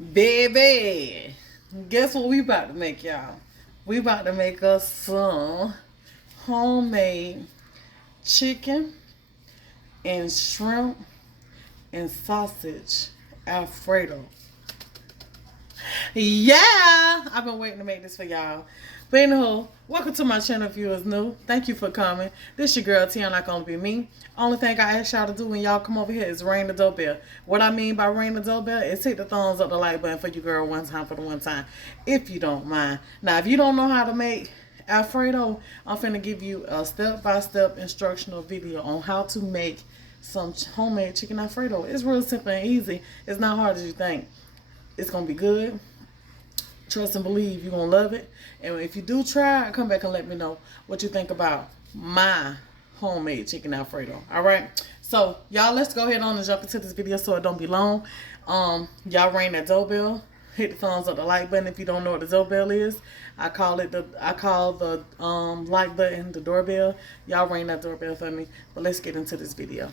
Baby, guess what we about to make, y'all? We about to make us some homemade chicken and shrimp and sausage Alfredo. Yeah, I've been waiting to make this for y'all. But anywho, welcome to my channel if you is new. Thank you for coming. This your girl Tiana, not gonna be me. Only thing I ask y'all to do when y'all come over here is ring the doorbell. What I mean by ring the doorbell is hit the thumbs up the like button for you girl one time for the one time. If you don't mind. Now if you don't know how to make Alfredo, I'm finna give you a step-by-step instructional video on how to make some homemade chicken Alfredo. It's real simple and easy. It's not hard as you think. It's gonna be good. Trust and believe you're gonna love it. And if you do try it, come back and let me know what you think about my homemade chicken Alfredo. Alright? So y'all, let's go ahead on and jump into this video so it don't be long. Y'all ring that doorbell. Hit the thumbs up the like button if you don't know what the doorbell is. I call the like button the doorbell. Y'all ring that doorbell for me. But let's get into this video.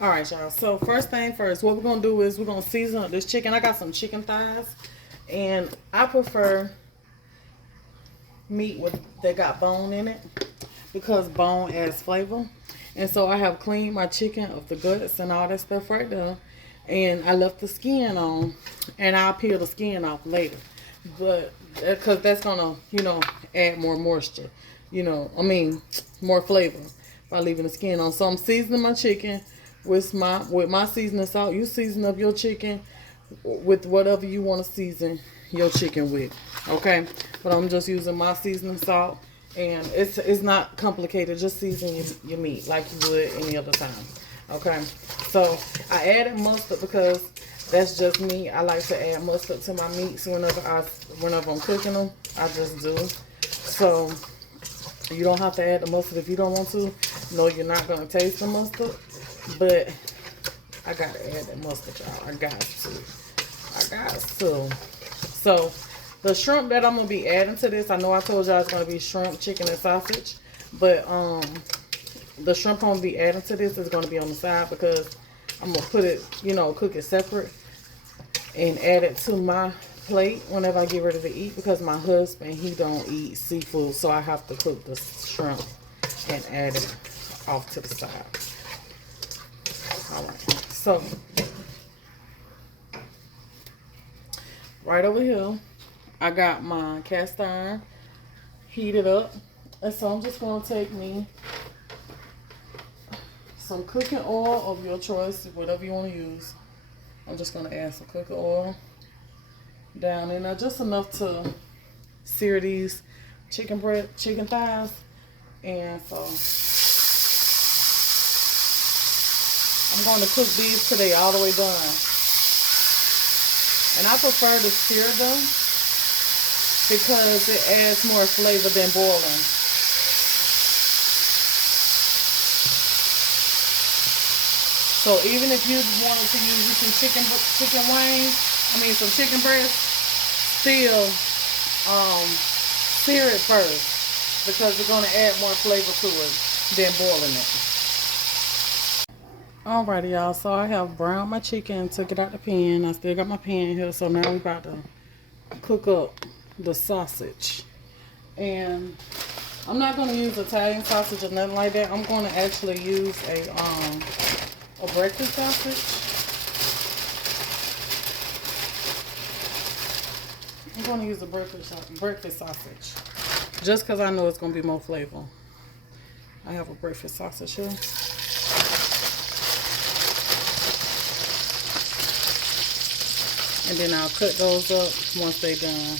Alright, y'all. So first thing first, what we're gonna do is we're gonna season up this chicken. I got some chicken thighs. And I prefer meat that got bone in it because bone adds flavor. And so I have cleaned my chicken of the guts and all that stuff right there. And I left the skin on, and I'll peel the skin off later. But because that's gonna, add more moisture, more flavor by leaving the skin on. So I'm seasoning my chicken with my seasoning salt. You season up your chicken with whatever you want to season your chicken with, okay? But I'm just using my seasoning salt, and it's not complicated. Just season your meat like you would any other time, okay? So I added mustard because that's just me. I like to add mustard to my meats whenever I'm cooking them. I just do. So you don't have to add the mustard if you don't want to. No, you're not gonna taste the mustard, but I gotta add that mustard, y'all. I got to. So the shrimp that I'm gonna be adding to this, I know I told y'all it's gonna be shrimp, chicken, and sausage, but the shrimp I'm gonna be adding to this is gonna be on the side because I'm gonna put it, cook it separate and add it to my plate whenever I get ready to eat because my husband, he don't eat seafood, so I have to cook the shrimp and add it off to the side. Alright, so right over here, I got my cast iron heated up. And so I'm just going to take me some cooking oil of your choice, whatever you want to use. I'm just going to add some cooking oil down in there, just enough to sear these chicken thighs. And so I'm going to cook these till they all the way done. And I prefer to sear them because it adds more flavor than boiling. So even if you wanted to use some chicken wings, some chicken breast, still sear it first because it's going to add more flavor to it than boiling it. Alrighty, y'all, so I have browned my chicken and took it out the pan. I still got my pan here, so now we're about to cook up the sausage. And I'm not going to use Italian sausage or nothing like that. I'm going to actually use a breakfast sausage. I'm going to use a breakfast sausage just because I know it's going to be more flavor. I have a breakfast sausage here. And then I'll cut those up once they're done.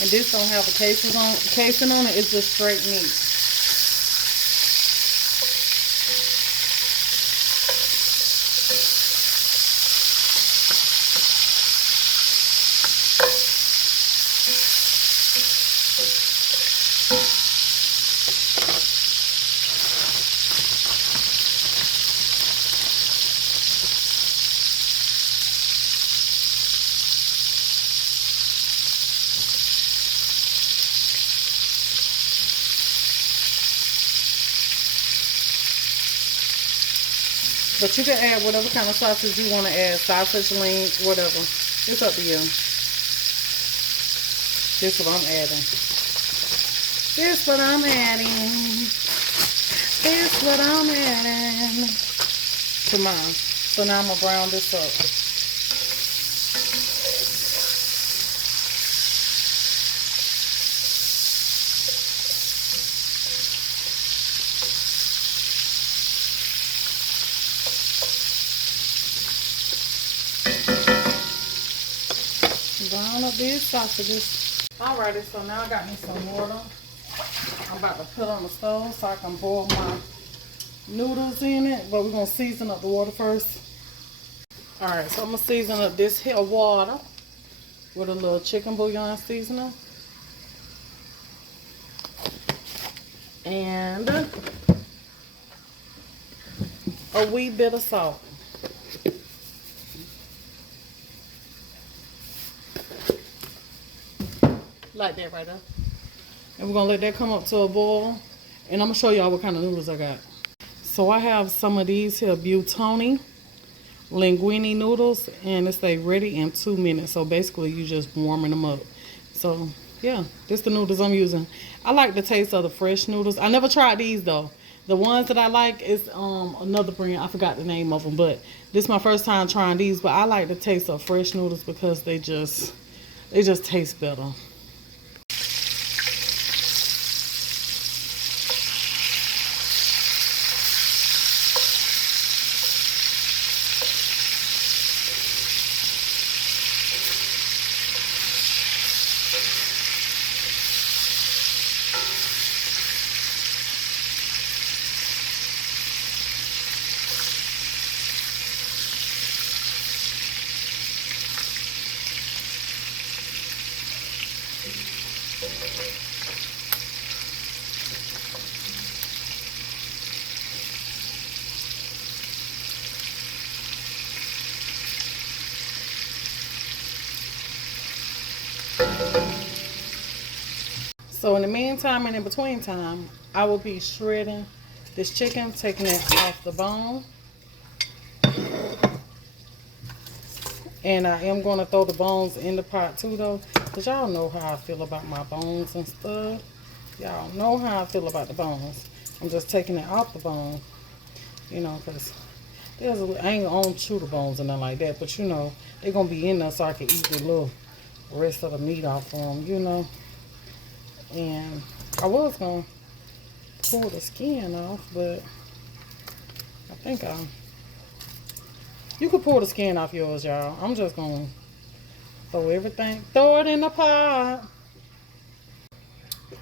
And this don't have a casing on it. It's just straight meat. But you can add whatever kind of sausage you want to add. Sausage, links, whatever. It's up to you. This is what I'm adding. This what I'm adding. This what I'm adding to mine. So now I'm going to brown this up. Brown up these sausages. Alrighty, so now I got me some water. I'm about to put on the stove so I can boil my noodles in it. But we're going to season up the water first. Alright, so I'm going to season up this here water with a little chicken bouillon seasoning. And a wee bit of salt. Like that right there. And we're gonna let that come up to a boil. And I'm gonna show y'all what kind of noodles I got. So I have some of these here Butoni linguine noodles, and it's like ready in 2 minutes. So basically you just warming them up. So yeah, this the noodles I'm using. I like the taste of the fresh noodles. I never tried these though. The ones that I like is another brand. I forgot the name of them, but this is my first time trying these. But I like the taste of fresh noodles because they just taste better. So in the meantime and in between time, I will be shredding this chicken, taking it off the bone. And I am going to throw the bones in the pot too though, because y'all know how I feel about my bones and stuff. Y'all know how I feel about the bones. I'm just taking it off the bone, you know, because I ain't gonna chew the bones and nothing like that, but you know, they're going to be in there so I can eat the little rest of the meat off of them, you know. And I was going to pull the skin off, but I think you could pull the skin off yours, y'all. I'm just going to throw it in the pot.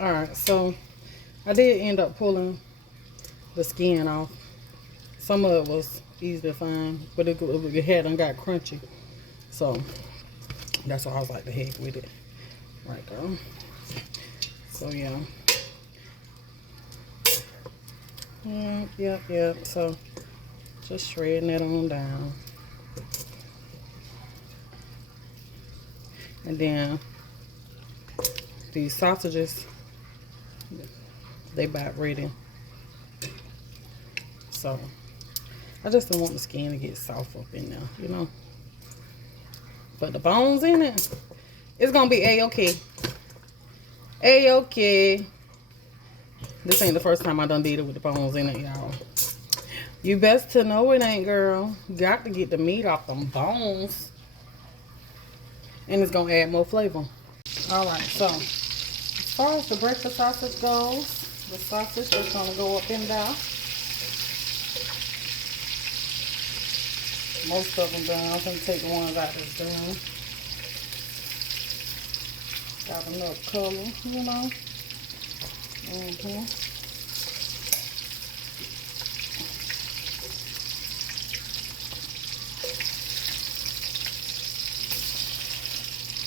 Alright, so I did end up pulling the skin off. Some of it was easy to find, but it had got crunchy. So that's why I was like the heck with it. Right, girl. So yeah. Yep. So just shredding it on down. And then these sausages, they about ready. So I just don't want the skin to get soft up in there, you know. But the bones in it, it's gonna be A-okay. A-okay. This ain't the first time I done did it with the bones in it, y'all. You best to know it ain't, girl. You got to get the meat off them bones. And it's gonna add more flavor. Alright, so as far as the breakfast sausage goes, the sausage is gonna go up in there. Most of them done. I'm gonna take the ones out that's done. Got enough color, you know.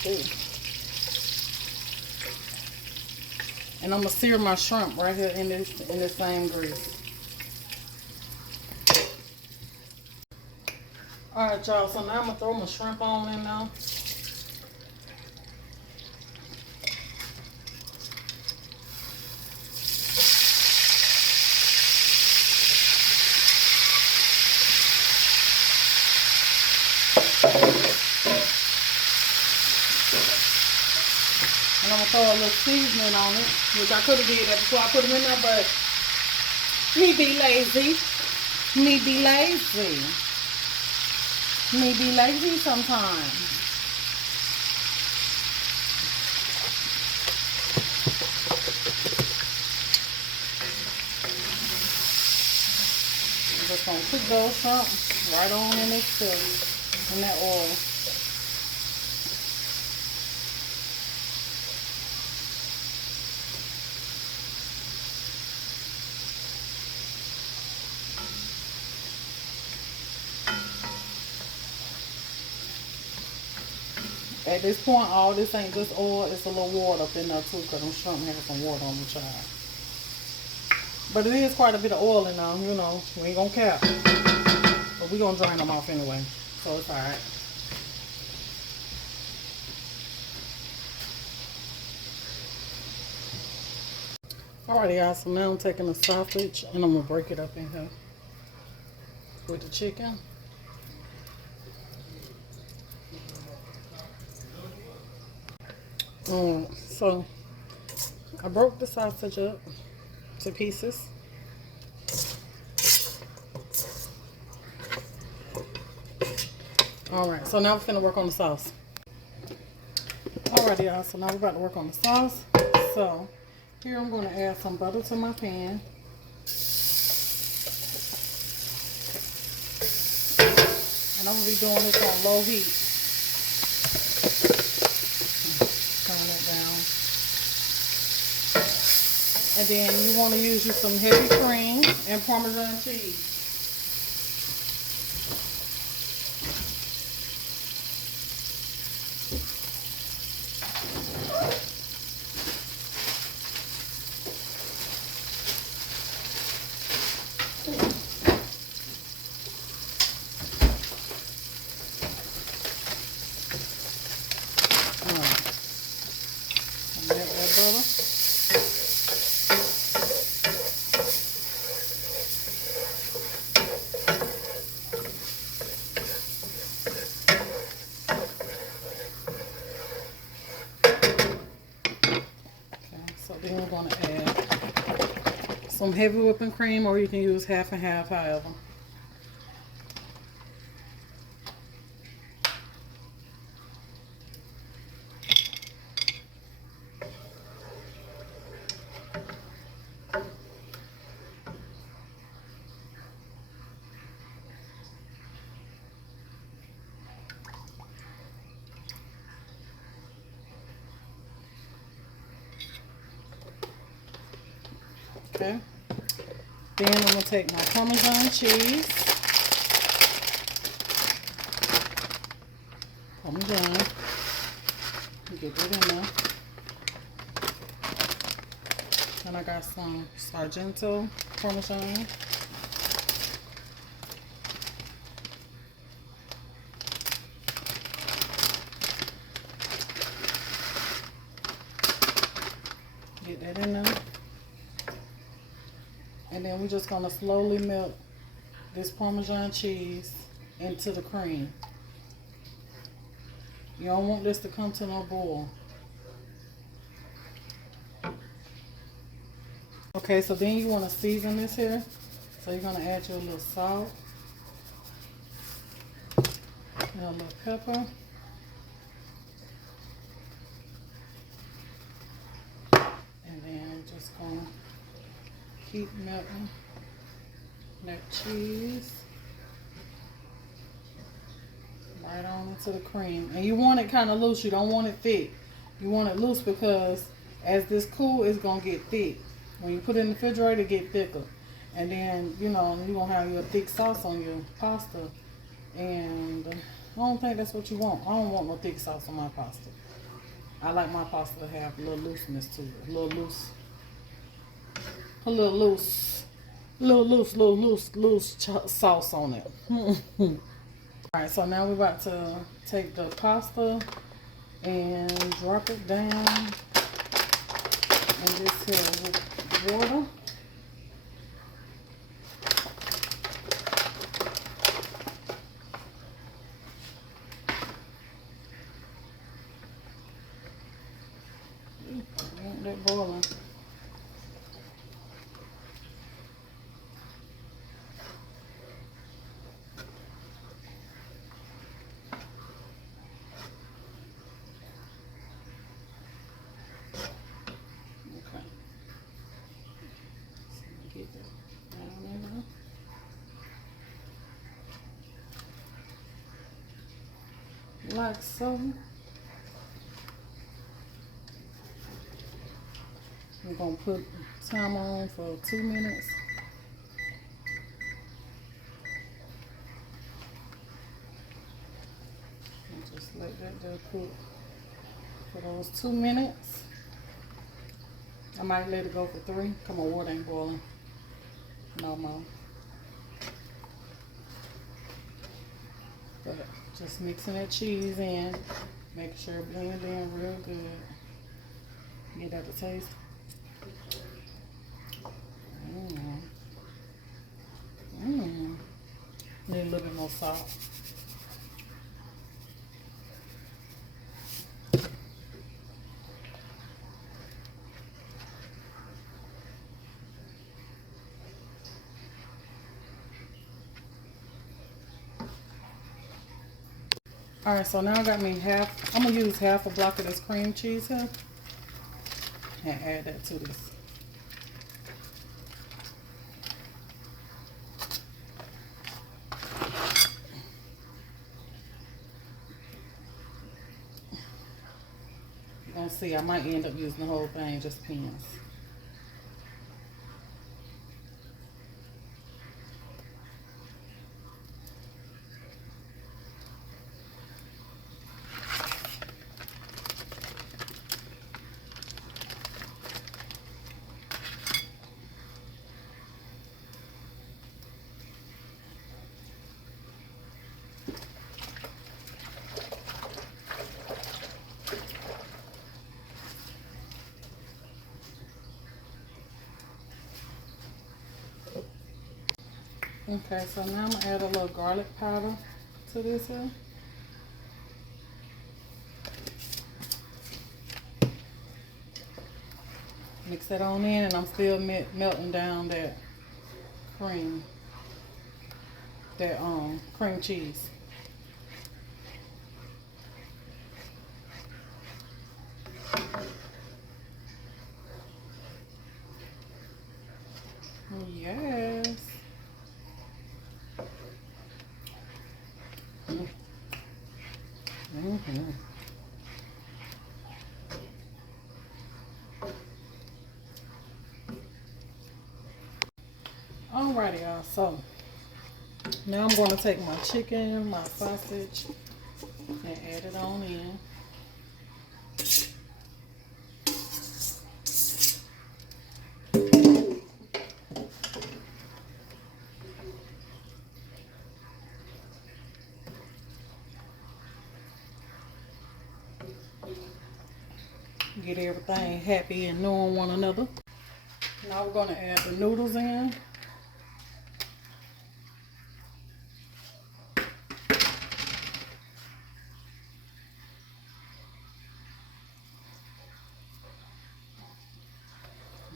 Ooh. And I'm gonna sear my shrimp right here in this same grease. Alright, y'all, so now I'm gonna throw my shrimp on in now. throw a little seasoning on it, which I could have did that before I put them in there, but me be lazy. Me be lazy. Me be lazy sometimes. I'm just gonna cook those shrimp right on in this chili, in that oil. At this point, all this ain't just oil, it's a little water up in there too, because them shrimp have some water on the child. But it is quite a bit of oil in there, you know, we ain't gonna cap. But we gonna drain them off anyway, so it's alright. Alrighty guys, so now I'm taking the sausage and I'm gonna break it up in here with the chicken. So I broke the sausage up to pieces. Alright, so now we're gonna work on the sauce. Alrighty y'all, so now we're about to work on the sauce. So here I'm gonna add some butter to my pan. And I'm gonna be doing this on low heat. Turn it down. And then you want to use you some heavy cream and Parmesan cheese. Then we're going to add some heavy whipping cream, or you can use half and half, however. Okay. Then I'm going to take my Parmesan cheese. Parmesan. Get that in there. And I got some Sargento Parmesan. Get that in there. And then we're just going to slowly melt this Parmesan cheese into the cream. You don't want this to come to no boil. Okay, so then you want to season this here. So you're going to add your little salt and a little pepper. And then just going to keep melting that cheese right on into the cream. And you want it kind of loose. You don't want it thick. You want it loose because as this cools, it's going to get thick. When you put it in the refrigerator, it get thicker. And then, you know, you're going to have your thick sauce on your pasta. And I don't think that's what you want. I don't want no thick sauce on my pasta. I like my pasta to have a little looseness to it. A little loose. A little loose sauce on it. Alright, so now we're about to take the pasta and drop it down in this here with water. like so. I'm gonna put timer on for 2 minutes. And just let that just cook for those 2 minutes. I might let it go for 3. Come on, water ain't boiling no more. But just mixing that cheese in, making sure it blends in real good. Get that to taste. Need a little bit more salt. Alright, so now I got me half, I'm going to use half a block of this cream cheese here and add that to this. You're going to see, I might end up using the whole thing, just depends. Okay, so now I'm going to add a little garlic powder to this here. Mix that on in, and I'm still melting down that cream, cream cheese. Yes. Alrighty, y'all. So now I'm going to take my chicken, my sausage, and add it on in. Get everything happy and knowing one another. Now we're going to add the noodles in.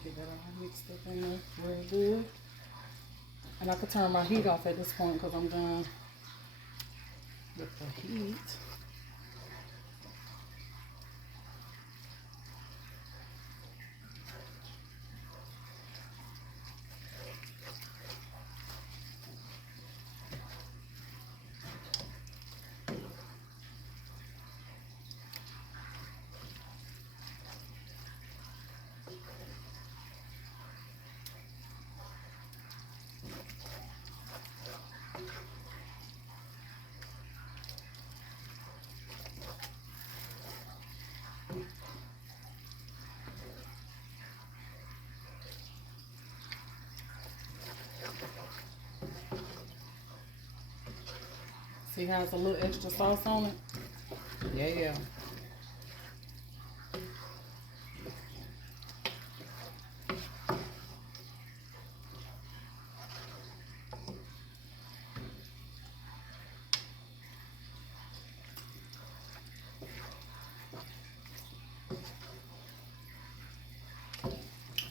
Get that all mixed up in there real good. And I can turn my heat off at this point because I'm done with the heat. See how it's a little extra sauce on it? Yeah.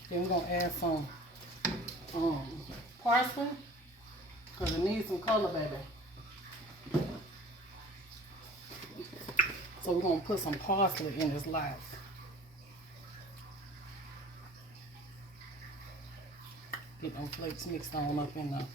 Then we're going to add some parsley because it needs some color, baby. So we're going to put some parsley in this life. Get them flakes mixed on up in there.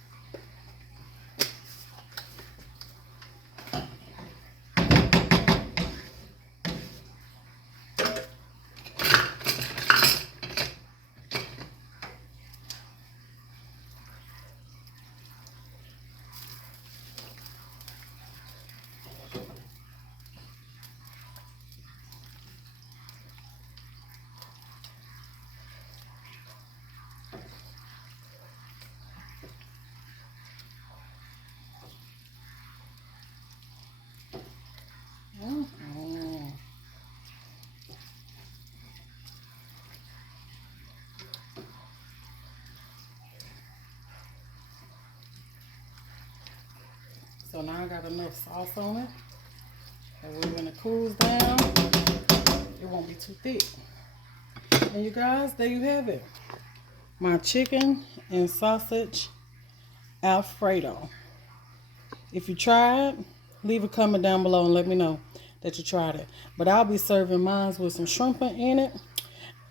So now I got enough sauce on it. And when it cools down, it won't be too thick. And you guys, there you have it. My chicken and sausage Alfredo. If you tried, leave a comment down below and let me know that you tried it. But I'll be serving mine with some shrimp in it.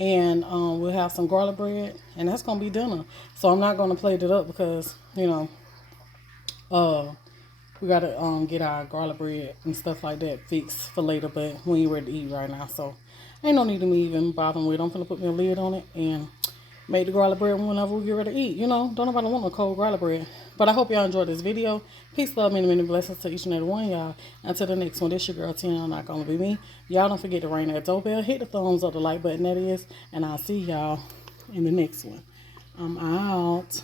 And we'll have some garlic bread. And that's going to be dinner. So I'm not going to plate it up because, you know, we got to get our garlic bread and stuff like that fixed for later. But we ain't ready to eat right now. So ain't no need to me even bothering with it. I'm going to put me a lid on it and make the garlic bread whenever we get ready to eat. You know, don't nobody want no cold garlic bread. But I hope y'all enjoyed this video. Peace, love, many, many blessings to each and every one of y'all. Until the next one, this your girl Tiana, not gonna be me. Y'all don't forget to ring that doorbell, hit the thumbs up, the like button that is, and I'll see y'all in the next one. I'm out.